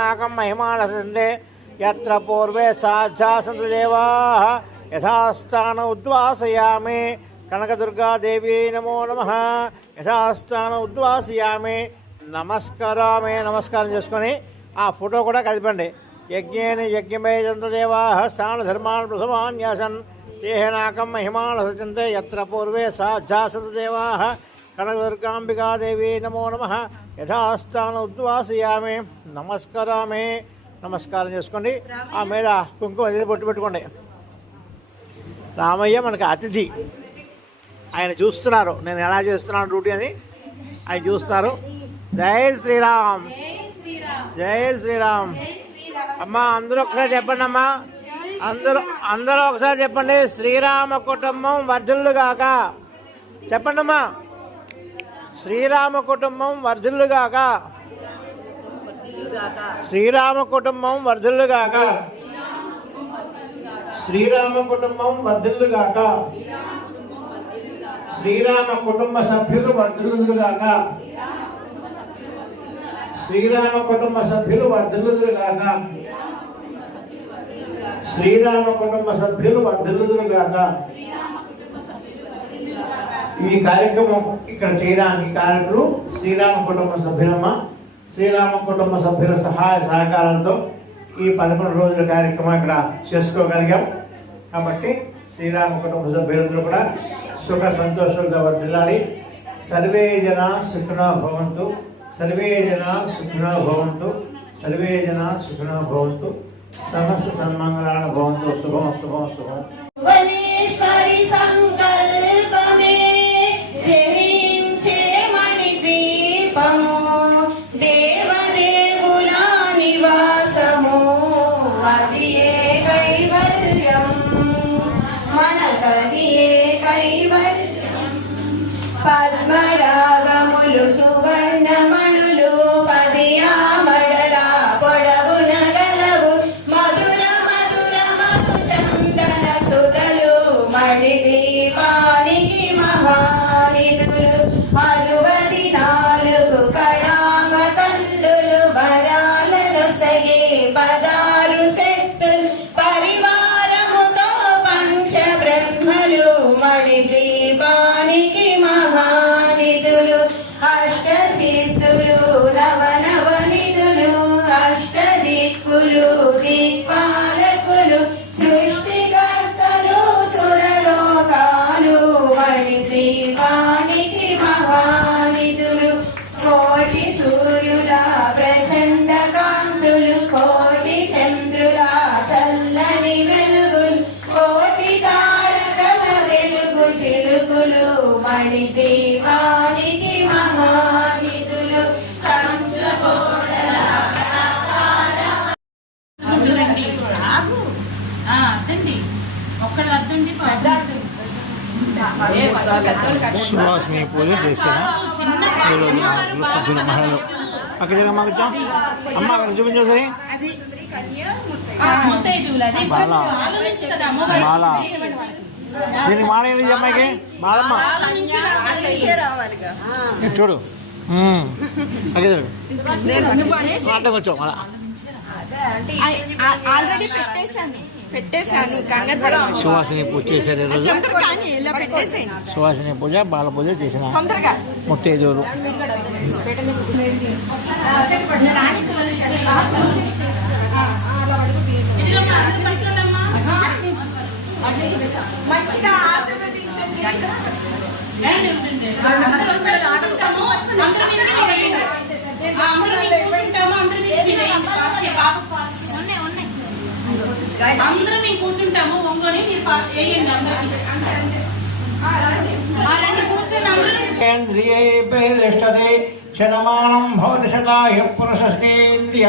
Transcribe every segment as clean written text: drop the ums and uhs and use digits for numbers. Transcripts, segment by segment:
नाकं महिमानसन्ते यत्र पूर्वे साध्यासन्त देवाः यथास्थान उद्वासयामि कनकदुर्गादेवी नमो नमः यथास्थान उद्वासयामि నమస్కారమే నమస్కారం చేసుకొని ఆ ఫోటో కూడా కలపండి. యజ్ఞేన యజ్ఞమే చంద్రదేవాః స్థాన ధర్మాన్ ప్రథమాన్యాసన్ తేహనాకం మహిమాన్ సచంతే యత్ర పూర్వే సాధ్యాసత దేవాః కనకదుర్గాంబికాదేవి నమో నమః యథాస్థాన ఉద్వాసయామి నమస్కారమే నమస్కారం చేసుకోండి. ఆ మీద కుంకుమ బొట్టు పెట్టుకోండి. రామయ్య మనకు అతిథి, ఆయన చూస్తున్నారు నేను ఎలా చేస్తున్నాను డ్యూటీ అని ఆయన చూస్తున్నారు. జై శ్రీరామ్, జై శ్రీరామ్. అమ్మా అందరూ ఒకసారి చెప్పండి అమ్మా, అందరూ ఒకసారి చెప్పండి. శ్రీరామ కుటుంబం వర్ధిల్లుగాక చెప్పండి అమ్మా. శ్రీరామ కుటుంబం వర్ధిల్లుగాక, శ్రీరామ కుటుంబం వర్ధిల్లుగాక, శ్రీరామ కుటుంబం వర్ధిల్లుగాక, శ్రీరామ కుటుంబ సభ్యులు వర్ధిల్లుగాక, శ్రీరామ కుటుంబ సభ్యులు వర్ధిల్లుగాక, శ్రీరామ కుటుంబ సభ్యులు వర్ధిల్లుగాక. ఈ కార్యక్రమం ఇక్కడ చేయడానికి కారకులు శ్రీరామ కుటుంబ సభ్యులమ్మ. శ్రీరామ కుటుంబ సభ్యుల సహాయ సహకారాలతో ఈ 11 రోజుల కార్యక్రమం ఇక్కడ చేసుకోగలిగాం. కాబట్టి శ్రీరామ కుటుంబ సభ్యులందరూ కూడా సుఖ సంతోషాలతో వర్ధిల్లాలి. సర్వే జనా సుఖినో భవంతు, సర్వే జనా సుఖినో భవంతు, సర్వే జనా సుఖినో భవంతు, సమస్త సన్మంగళాన భవంతు. శుభం శుభం శుభం. పద్మరాగములు సువర్ణమణులు పదియామడల పొడవున గలవు మధుర మధుర మధు చందన సుధలు మణిదీపానికి మహానిధులు 64 కళామ కల్లులు వరాలను సగే 16 శక్తులు పరివారముతో పంచ బ్రహ్మలు మణిదీపానికి మహానిధులు అష్టసిద్ధులు నవనవనిధులు అష్టదిక్కులు దిక్పాలకులు సృష్టికర్తలు సురలోకాలు మణిద్వీపానికి మహానిధులు కోటి సూర్యుల ప్రచండ కాంతులు కోటి చంద్రుల చల్లని వెలుగులు కోటి తారకల వెలుగు చిలుకులు మణిదీపానికి మహానిధులు కంచకోటల సువాసిని పూజ చేసిన మహిళలు అక్కడ మాకు అమ్మ చూపించేసరి మాల దీనికి మాల ఏంటి అమ్మాయికి మాలమ్మ చూడు అక్కడ వచ్చావు మాల సువాసిని పూజ చేశారు ఈరోజు. సువాసిని పూజ బాల పూజ చేసిన ముత్తైదువులు. అందరం మేము కూర్చుంటాము ఒంగోని మీరు వేయండి అందరూ శతమానం భవతి శతాయ పురుషేంద్రియ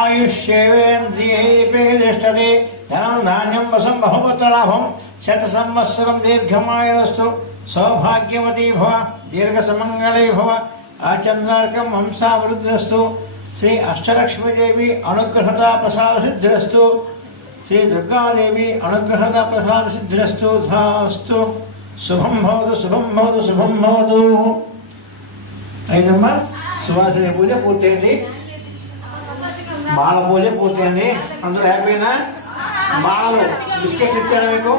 ఆయుష్యేవేంద్రియై ప్రేతిష్టతే ధనం ధాన్యం వసం బహుపుత్రలాభం శత సంవత్సరం దీర్ఘమాయురస్తు సౌభాగ్యవతీ భవ దీర్ఘసమంగళే భవ ఆచంద్రార్కం వంశావృద్ధిరస్తు శ్రీ అష్టలక్ష్మీదేవి అనుగ్రహతా ప్రసాద సిద్ధిరస్తు శ్రీ దుర్గాదేవి అనుగ్రహతా ప్రసాద సిద్ధిరస్తు ధాస్తు శుభం భవతు శుభం భవతు శుభం భవతు. అయిందమ్మా సువాసిని పూజ పూర్తయింది, మాల పూజ పూర్తయింది. అందరూ హ్యాపీనా? మాలలు బిస్కెట్ ఇచ్చారా మీకు?